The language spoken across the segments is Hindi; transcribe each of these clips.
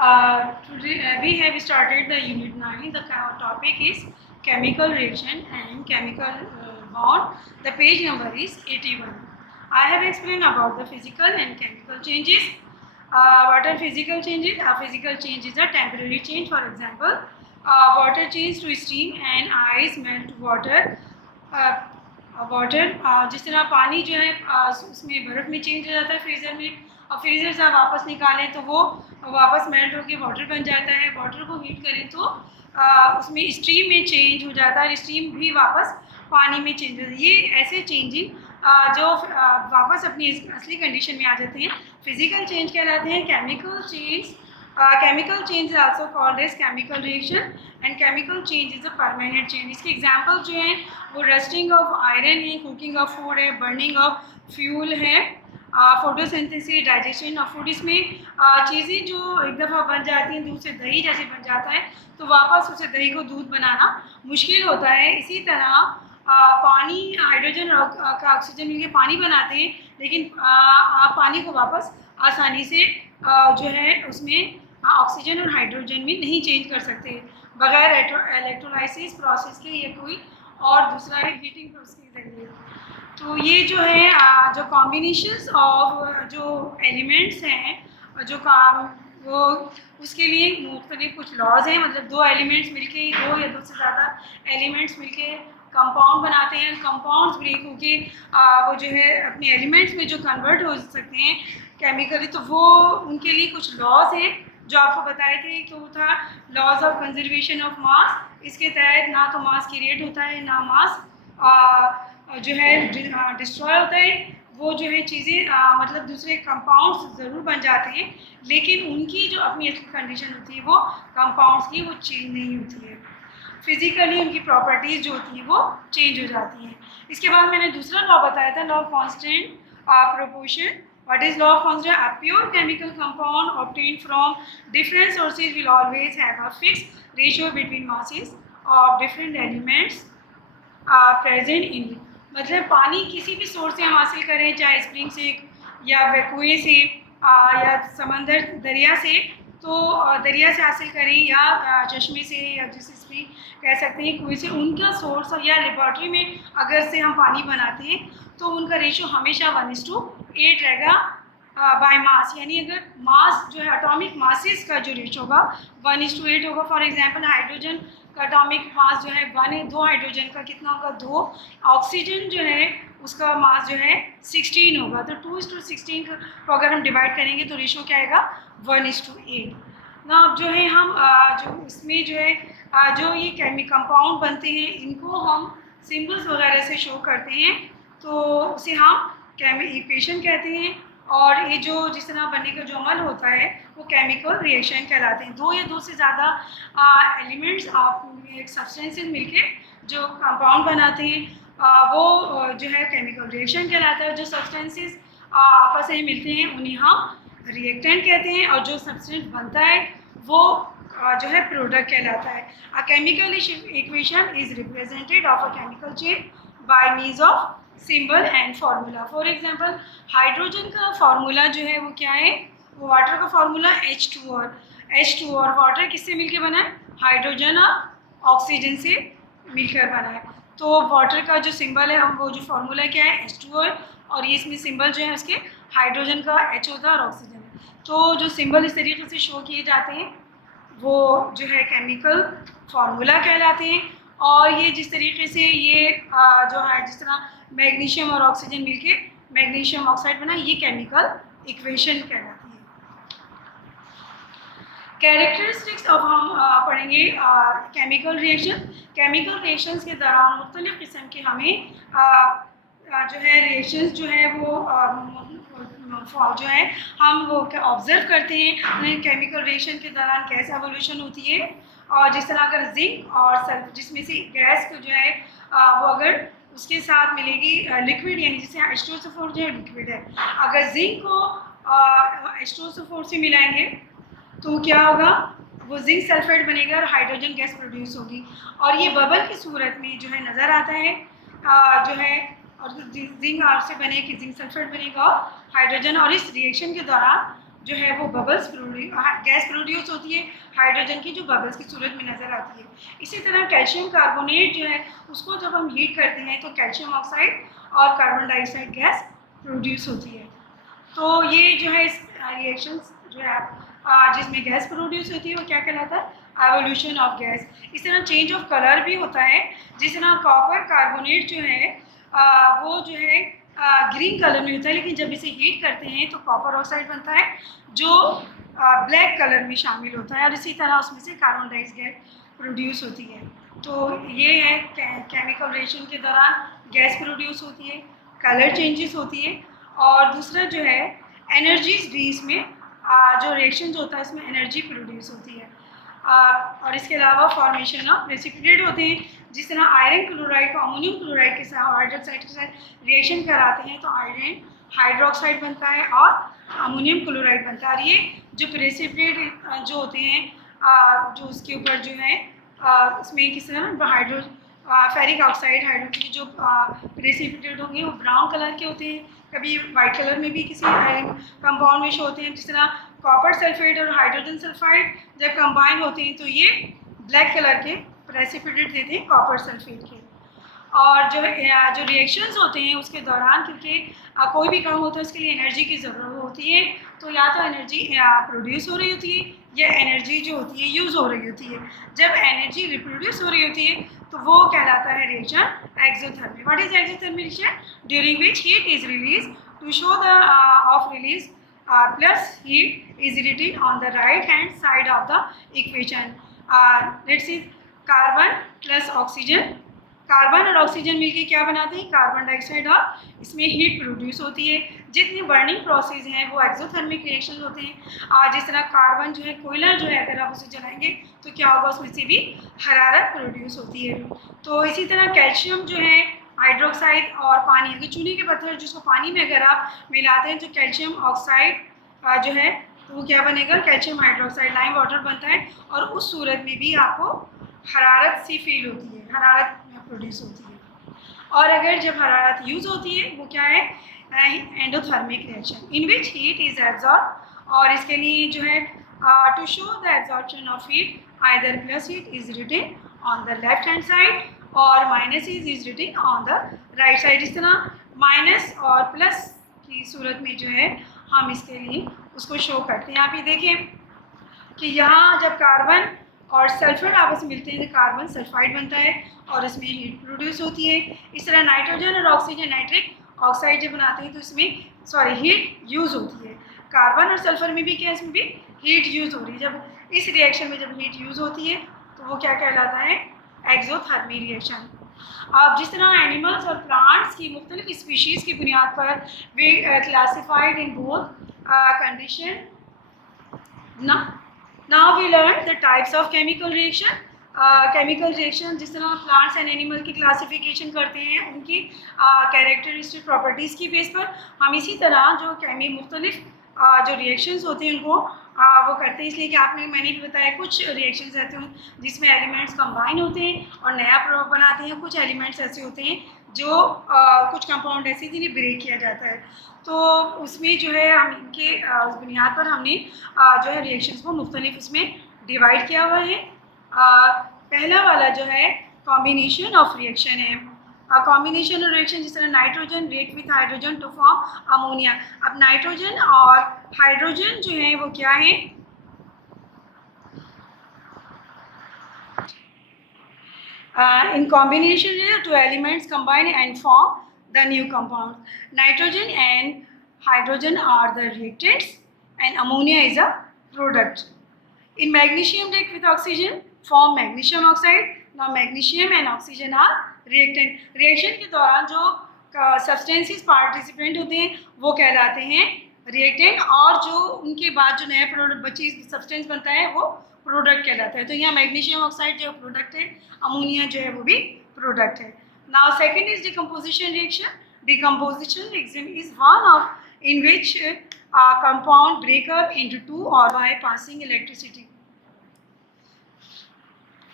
Today we have started the unit 9. The topic is chemical reaction and chemical bond. The page number is 81. I have explained about the physical and chemical changes. What are physical changes? Physical change is a temporary change. For example, water change to steam and ice melt water. Water जिस तरह पानी जो है उसमें बर्फ़ में चेंज हो जाता है फ्रीज़र में, और फ्रीज़र से आप वापस निकालें तो वो वापस मेल्ट होकर वाटर बन जाता है। वाटर को हीट करें तो उसमें स्टीम में चेंज हो जाता है, स्टीम भी वापस पानी में चेंज हो जाती है। ये ऐसे चेंजिंग जो वापस अपनी असली कंडीशन में आ जाते हैं, फिज़िकल चेंज कहलाते हैं। Chemical change is also called as chemical reaction and chemical change is a permanent change. इसके एग्जांपल जो हैं वो रस्टिंग ऑफ आयरन है, कुकिंग ऑफ फूड है, बर्निंग ऑफ फ्यूल है, फोटोसिंथेसिस, डाइजेशन ऑफ फूड। इसमें चीज़ें जो एक दफ़ा बन जाती हैं, दूध से दही जैसे बन जाता है तो वापस उसे दही को दूध बनाना मुश्किल होता है। इसी तरह पानी, हाइड्रोजन और का ऑक्सीजन मिलकर पानी बनाते हैं, लेकिन आप पानी को वापस आसानी से जो है उसमें ऑक्सीजन और हाइड्रोजन में नहीं चेंज कर सकते बगैर इलेक्ट्रोलाइसिस प्रोसेस के या कोई और दूसरा हीटिंग प्रोसेस के जरिए। तो ये जो है जो कॉम्बिनेशंस ऑफ जो एलिमेंट्स हैं जो काम वो उसके लिए मुख्तलिफ कुछ लॉज हैं। मतलब दो एलिमेंट्स मिलके, दो या दो से ज़्यादा एलिमेंट्स मिलके कंपाउंड बनाते हैं। कंपाउंड्स ब्रेक होके वो जो है अपने एलिमेंट्स में जो कन्वर्ट हो सकते हैं केमिकली, तो वो उनके लिए कुछ लॉज हैं जो आपको बताए थे। तो वो था laws of conservation of mass. इसके तहत ना तो मास क्रिएट होता है, ना मास जो है डिस्ट्रॉय होता है। वो जो है चीज़ें मतलब दूसरे कंपाउंड्स ज़रूर बन जाते हैं, लेकिन उनकी जो अपनी कंडीशन होती है वो कंपाउंड्स की वो चेंज नहीं होती है। फिज़िकली उनकी प्रॉपर्टीज़ जो होती हैं वो चेंज हो जाती हैं। इसके बाद मैंने दूसरा लॉ बताया था, law of constant proportion. What is law of constant? A pure chemical compound obtained from different sources will always have a fixed ratio between masses of different elements present in it. मतलब पानी किसी भी सोर्स से हम हासिल करें, चाहे स्प्रिंग से या कुएं से या समंदर दरिया से, तो दरिया से हासिल करें या चश्मे से या जिस स्प्रिंग कह सकते हैं कुएं से, उनका सोर्स या लेबॉर्ट्री में अगर से हम पानी बनाते हैं तो उनका रेशो हमेशा 1:8 रहेगा बाय मास। यानी अगर मास जो है एटॉमिक मासेस का जो रेशो होगा 1:8 होगा। फॉर एग्जांपल हाइड्रोजन का एटॉमिक मास जो है 1 है, 2 हाइड्रोजन का कितना होगा 2। ऑक्सीजन जो है उसका मास जो है 16 होगा। तो 2:16 को अगर हम डिवाइड करेंगे तो रेशो क्या आएगा 1:8 ना। अब जो है हम जो इसमें जो है जो ये कंपाउंड बनते हैं इनको हम सिंबल्स वगैरह से शो करते हैं, तो उसे हम इक्वेशन कहते हैं। और ये जो जिस तरह बनने का जो अमल होता है वो केमिकल रिएक्शन कहलाते हैं। दो या दो से ज़्यादा एलिमेंट्स आप एक सब्सटेंसेस मिलके जो कंपाउंड बनाते हैं वो जो है केमिकल रिएक्शन कहलाता है। जो सब्सटेंसेस आपस में मिलते हैं उन्हें हम रिएक्टेंट कहते हैं, और जो सब्सटेंस बनता है वो जो है प्रोडक्ट कहलाता है। A chemical equation is represented of a chemical chain by means of symbol and formula. For example hydrogen का फार्मूला जो है वो क्या है, वो वाटर का फार्मूला H2O, और वाटर किससे मिलकर बना है, हाइड्रोजन और ऑक्सीजन से मिलकर बना है। तो वाटर का जो सिंबल है वो जो फार्मूला क्या है H2O है, और ये इसमें सिंबल जो है उसके हाइड्रोजन का H होता है और ऑक्सीजन है। तो जो सिंबल इस तरीके से शो किए जाते हैं वो जो है केमिकल फार्मूला कहलाते हैं। और ये जिस तरीके से ये जो है जिस तरह मैग्नीशियम और ऑक्सीजन मिलके मैग्नीशियम ऑक्साइड बना, ये केमिकल इक्वेशन कहलाती है। कैरेक्टरिस्टिक्स अब हम पढ़ेंगे केमिकल रिएक्शन। केमिकल रिएक्शंस के दौरान मुख्तलिफ़ किस्म के हमें जो है रिएक्शंस जो है वो जो है हम वो ऑब्ज़र्व करते हैं केमिकल रिएक्शन के दौरान कैसे एवोल्यूशन होती है। और जिस तरह अगर जिंक और सल्फर जिसमें से गैस को जो है वो अगर उसके साथ मिलेगी लिक्विड, यानी जिसे H2SO4 जो है लिक्विड है, अगर जिंक को H2SO4 से मिलाएंगे तो क्या होगा, वो जिंक सल्फेट बनेगा और हाइड्रोजन गैस प्रोड्यूस होगी। और ये बबल की सूरत में जो है नज़र आता है जो है, और जिंक से बने कि जिंक सल्फेट बनेगा हाइड्रोजन। और इस रिएक्शन के दौरान जो है वो बबल्स गैस प्रोड्यूस होती है हाइड्रोजन की, जो बबल्स की सूरत में नज़र आती है। इसी तरह कैल्शियम कार्बोनेट जो है उसको जब हम हीट करते हैं तो कैल्शियम ऑक्साइड और कार्बन डाइऑक्साइड गैस प्रोड्यूस होती है। तो ये जो है रिएक्शंस जो है जिसमें गैस प्रोड्यूस होती है वो क्या कहलाता है? Evolution of gas. इस तरह चेंज ऑफ कलर भी होता है, जिस तरह कॉपर कार्बोनेट जो है वो जो है ग्रीन कलर में होता है, लेकिन जब इसे हीट करते हैं तो कॉपर ऑक्साइड बनता है जो ब्लैक कलर में शामिल होता है, और इसी तरह उसमें से कार्बन डाइऑक्साइड गैस प्रोड्यूस होती है। तो ये है केमिकल रिएक्शन के दौरान गैस प्रोड्यूस होती है, कलर चेंजेस होती है, और दूसरा जो है एनर्जीज भी इसमें जो रिएक्शन होता है इसमें एनर्जी प्रोड्यूस होती है। और इसके अलावा फॉर्मेशन ऑफ प्रेसिपिटेट होते हैं, जिस तरह आयरन क्लोराइड को अमोनियम क्लोराइड के साथ हाइड्रोक्साइड के साथ रिएक्शन कराते हैं तो आयरन हाइड्रोक्साइड बनता है और अमोनियम क्लोराइड बनता है। और ये जो प्रेसिपिटेट जो होते हैं जो उसके ऊपर जो है इसमें किस तरह हाइड्रो फेरिक ऑक्साइड हाइड्रोजन की जो प्रेसिपिटेट होंगे वो ब्राउन कलर के होते हैं, कभी वाइट कलर में भी किसी कंपाउंड में शो होते हैं। जिस तरह कॉपर सल्फेट और हाइड्रोजन सल्फाइड जब कंबाइन होते हैं तो ये ब्लैक कलर के प्रेसिपिटेट देते हैं कॉपर सल्फेट के। और जो रिएक्शंस होते हैं उसके दौरान, क्योंकि कोई भी काम होता है उसके लिए एनर्जी की ज़रूरत होती है, तो या तो एनर्जी प्रोड्यूस हो रही होती है या एनर्जी जो होती है यूज़ हो रही होती है। जब एनर्जी रिप्रोड्यूस हो रही होती है तो वो कहलाता है reaction exothermic. What is exothermic reaction? During which heat is release to show the of release plus heat is written on the right hand side of the equation. Let's see carbon plus oxygen, carbon और ऑक्सीजन मिलके क्या बनाते हैं? कार्बन डाइऑक्साइड, और इसमें हीट प्रोड्यूस होती है। जितनी बर्निंग प्रोसेस हैं वो एक्सोथर्मिक रिएक्शन होते हैं। जिस तरह कार्बन जो है कोयला जो है अगर आप उसे जलाएंगे तो क्या होगा? उसमें से भी हरारत प्रोड्यूस होती है। तो इसी तरह कैल्शियम जो है हाइड्रोक्साइड और पानी, अगर चूने के पत्थर जिसको पानी में अगर आप मिलाते हैं तो कैल्शियम ऑक्साइड जो है तो वो क्या बनेगा? कैल्शियम हाइड्रोक्साइड लाइम वाटर बनता है, और उस सूरत में भी आपको हरारत सी फील होती है, हरारत प्रोड्यूस होती है। और अगर जब हरारत यूज़ होती है वो क्या है? Endothermic reaction in which heat is absorb, और इसके लिए जो है to show the absorption of heat either plus heat is written on the left hand side और minus is written on the right side. इस तरह माइनस और प्लस की सूरत में जो है हम इसके लिए उसको शो करते हैं। आप ये देखें कि यहाँ जब कार्बन और सल्फर आपस में मिलते हैं तो कार्बन सल्फाइड बनता है और इसमें हीट प्रोड्यूस होती है। इस तरह नाइट्रोजन और ऑक्सीजन नाइट्रिक ऑक्साइड जब बनाते हैं तो इसमें हीट यूज़ होती है। कार्बन और सल्फर में भी क्या, इसमें भी हीट यूज़ हो रही है। जब इस रिएक्शन में जब हीट यूज़ होती है तो वो क्या कहलाता है? Exothermic reaction. अब जिस तरह एनिमल्स और प्लांट्स की मुख्तलिफ स्पीशीज़ की बुनियाद पर वे classified in both condition. Now we learn the types of chemical reaction. Chemical reaction जिस तरह प्लांट्स एंड एनिमल की क्लासिफिकेशन करते हैं उनकी कैरेक्टरिस्टिक प्रॉपर्टीज़ की बेस पर, हम इसी तरह जो मुख्तलिफ जो रिएक्शंस होते हैं उनको वो करते हैं। इसलिए कि मैंने भी बताया कुछ रिएक्शंस ऐसे हैं जिसमें एलिमेंट्स कंबाइन होते हैं और नया प्रोडक्ट बनाते हैं, कुछ एलिमेंट्स ऐसे होते हैं जो कुछ कंपाउंड ऐसे जिन्हें ब्रेक किया जाता है। तो उसमें जो है हम इनके उस बुनियाद पर हमने जो है रिएक्शंस को मुख्तलिफ उसमें डिवाइड किया हुआ है। पहला वाला जो है कॉम्बिनेशन ऑफ रिएक्शन है। कॉम्बिनेशन ऑफ रिएक्शन जिस तरह nitrogen react with hydrogen to form ammonia. अब नाइट्रोजन और हाइड्रोजन जो है वो क्या है? in combination two elements combine and form the new compound. Nitrogen and hydrogen are the reactants and ammonia is a product. In magnesium react with oxygen form magnesium oxide. Now magnesium and oxygen are reactant. Reaction के दौरान जो substances participant होते हैं वो कहलाते हैं reactant, और जो उनके बाद जो नया प्रोडक्ट बची सब्सटेंस बनता है वो प्रोडक्ट कहलाता है। तो यहाँ मैग्नीशियम ऑक्साइड जो प्रोडक्ट है, अमोनिया जो है वो भी प्रोडक्ट है। Now second is decomposition reaction. Decomposition reaction is one of in which compound break up into two और by passing electricity.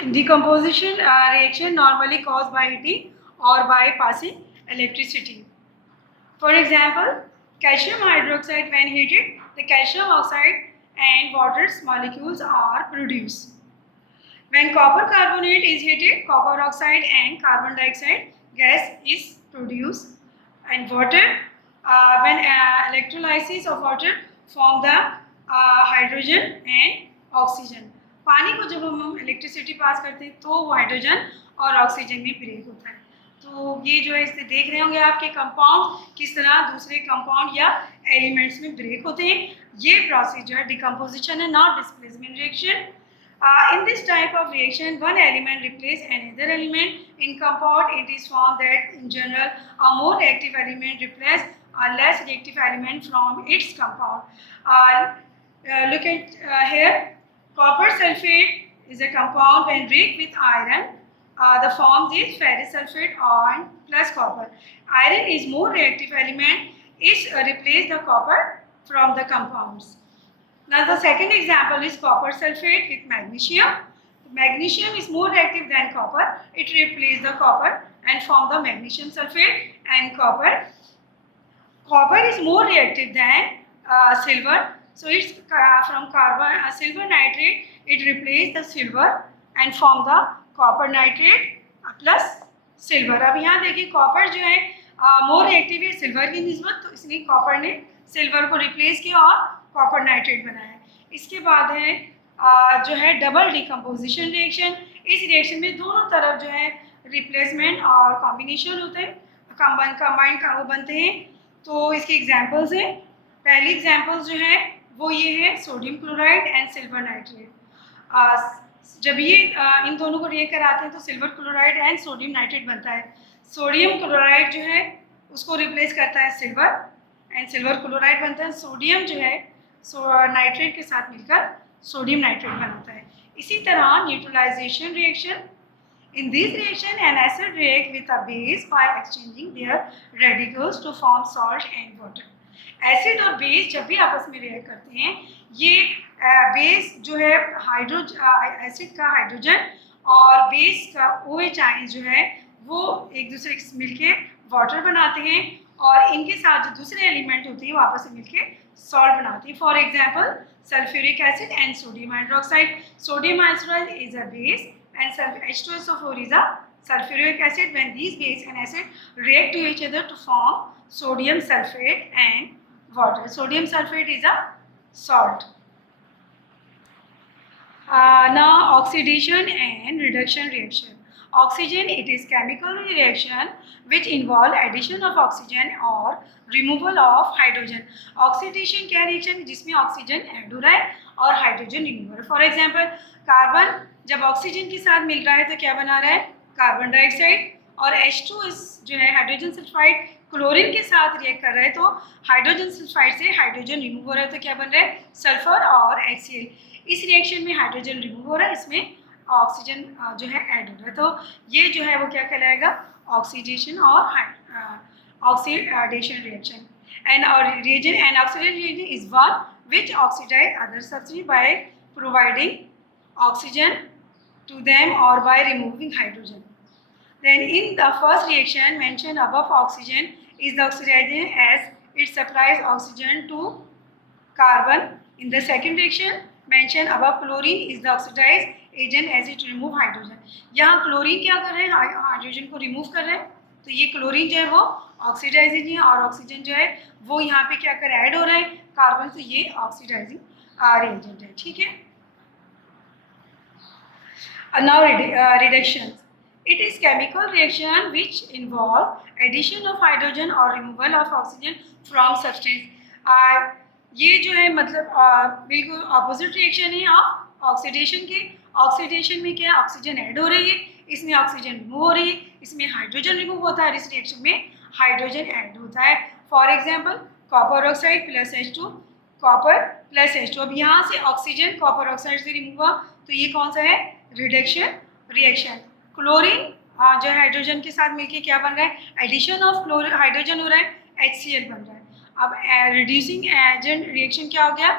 Decomposition reaction normally caused by heating or by passing electricity. For example, calcium hydroxide when heated the calcium oxide and water's molecules are produced. When copper carbonate is heated, copper oxide and carbon dioxide gas is produced, and water, when electrolysis of water form the hydrogen and oxygen. पानी को जब हम इलेक्ट्रिसिटी पास करते हैं तो वो हाइड्रोजन और ऑक्सीजन में ब्रेक होता है. तो ये जो है इससे देख रहे होंगे आपके कंपाउंड किस तरह दूसरे कंपाउंड या एलिमेंट्स में ब्रेक होते हैं. ये प्रोसीजर डिकम्पोजिशन है, not displacement reaction. In this type of reaction, one element replaces another element. In compound, it is found that in general, a more reactive element replaces a less reactive element from its compound. Look at here. Copper sulfate is a compound when react with iron. The form is ferrous sulfate and plus copper. Iron is more reactive element. It replaces the copper from the compounds. Now the second example is copper sulfate with magnesium. Magnesium is more reactive than copper. It replaces the copper and form the magnesium sulfate and copper. Copper is more reactive than silver. So it's from carbon silver nitrate. It replaces the silver and form the copper nitrate plus silver. अब यहाँ देखिए कॉपर जो है मोर रिएक्टिव है सिल्वर की निस्बत, तो इसलिए कॉपर ने सिल्वर को रिप्लेस किया और कॉपर नाइट्रेट बनाया. इसके बाद है जो है डबल डिकम्पोजिशन रिएक्शन. इस रिएक्शन में दोनों तरफ जो है रिप्लेसमेंट और कॉम्बिनेशन होते हैं, कंबाइंड का वो बनते हैं. तो इसके एग्जांपल्स हैं. पहली एग्जांपल्स जो है वो ये है sodium chloride and silver nitrate. जब ये इन दोनों को रिएक्ट कराते हैं तो silver chloride and sodium nitrate बनता है. सोडियम क्लोराइड जो है उसको रिप्लेस करता है सिल्वर एंड सिल्वर क्लोराइड बनता है. सोडियम जो है नाइट्रेट के साथ मिलकर सोडियम नाइट्रेट बनाता है. इसी तरह neutralization reaction. In this reaction, an acid react with a base by exchanging their radicals to form salt and water. Acid और बेस जब भी आपस में रिएक्ट करते हैं, ये बेस जो है एसिड का हाइड्रोजन और बेस का OH आयन जो है वो एक दूसरे से मिलके वाटर बनाते हैं और इनके साथ जो दूसरे एलिमेंट होते हैं वो आपस में मिलके सॉल्ट बनाते हैं. For example sulphuric acid and sodium hydroxide. Sodium hydroxide is a base and H2SO4 is a sulfuric acid. When these base and acid react to each other to form sodium sulfate and water. Sodium sulfate is a salt. Now oxidation and reduction reaction. Oxygen, it is chemical reaction which involve addition of oxygen or removal of hydrogen. Oxidation क्या reaction है जिसमें ऑक्सीजन ऐड हो रहा है और हाइड्रोजन रिमूव हो रहा है. फॉर एग्जाम्पल कार्बन जब ऑक्सीजन के साथ मिल रहा है तो क्या बना रहा है कार्बन डाइऑक्साइड, और H2 जो है हाइड्रोजन सल्फाइड क्लोरीन के साथ रिएक्ट कर रहा है तो हाइड्रोजन सल्फाइड से हाइड्रोजन रिमूव हो रहा है तो क्या बन रहा है सल्फर और HCl. इस रिएक्शन में हाइड्रोजन रिमूव हो रहा है, इसमें ऑक्सीजन जो है ऐड हो रहा है. तो ये जो है वो क्या कहलाएगा ऑक्सीडेशन और oxidation reaction. And reagent and oxidation reagent is one which oxidize other substance by providing oxygen to them or by removing hydrogen. Then in the first reaction mentioned above, oxygen is the oxidizing as it supplies oxygen to carbon. In the second reaction mentioned above, chlorine is the oxidized agent as it remove hydrogen. यहाँ क्लोरीन क्या कर रहे हैं हाइड्रोजन को रिमूव कर रहे हैं, तो ये क्लोरीन जो है वो ऑक्सीडाइजिंग है और ऑक्सीजन जो है वो यहाँ पे क्या कर ऐड हो रहा है कार्बन से, ये ऑक्सीडाइजिंग रिएजेंट है. ठीक है. Now reductions. It is chemical reaction which involve addition of hydrogen or removal of oxygen from substance. ये जो है मतलब बिल्कुल ऑपोजिट रिएक्शन है ऑफ ऑक्सीडेशन के. ऑक्सीडेशन में क्या ऑक्सीजन ऐड हो रही है, इसमें ऑक्सीजन रिमूव हो रही है, इसमें हाइड्रोजन रिमूव होता है, इस रिएक्शन में हाइड्रोजन ऐड होता है. For example copper oxide plus H2, copper plus H2. अब यहाँ से ऑक्सीजन कॉपर ऑक्साइड से रिमूव हुआ तो ये कौन सा है रिडक्शन रिएक्शन. क्लोरीन जो हाइड्रोजन के साथ मिलके क्या बन रहा है एडिशन ऑफ हाइड्रोजन हो रहा है HCl बन रहा है. अब रिड्यूसिंग एजेंट रिएक्शन क्या हो गया,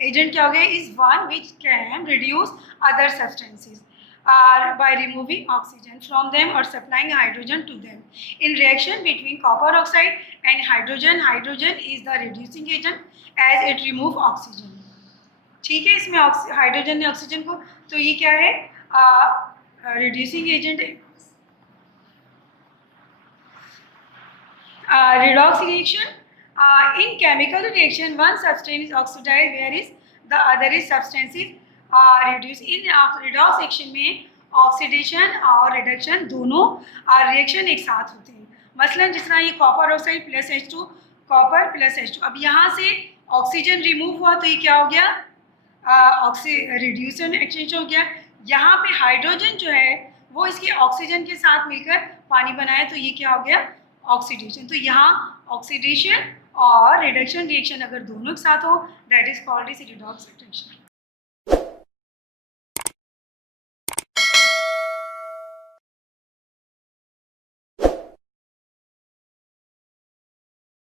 एजेंट क्या हो गया is one which can reduce other substances by removing oxygen from them or supplying hydrogen to them. In reaction between copper oxide and hydrogen, hydrogen is the reducing agent as it remove oxygen. ठीक है, इसमें हाइड्रोजन ने ऑक्सीजन को, तो ये क्या है, रिड्यूसिंग एजेंट है। Redox reaction. In chemical reaction, one substance is oxidized, whereas the other is substance is reduced. In redox reaction में ऑक्सीडेशन और रिडक्शन दोनों रिएक्शन एक साथ होते हैं। मसलन जिस तरह ये copper oxide plus H2, copper plus H2, अब यहाँ से ऑक्सीजन रिमूव हुआ तो ये क्या हो गया, रिड्यूसन एक्सचेंज हो गया। यहाँ पे हाइड्रोजन जो है वो इसके ऑक्सीजन के साथ मिलकर पानी बनाया, तो ये क्या हो गया, ऑक्सीडेशन। तो यहाँ ऑक्सीडेशन और रिडक्शन रिएक्शन अगर दोनों के साथ हो, that is called is redox reaction.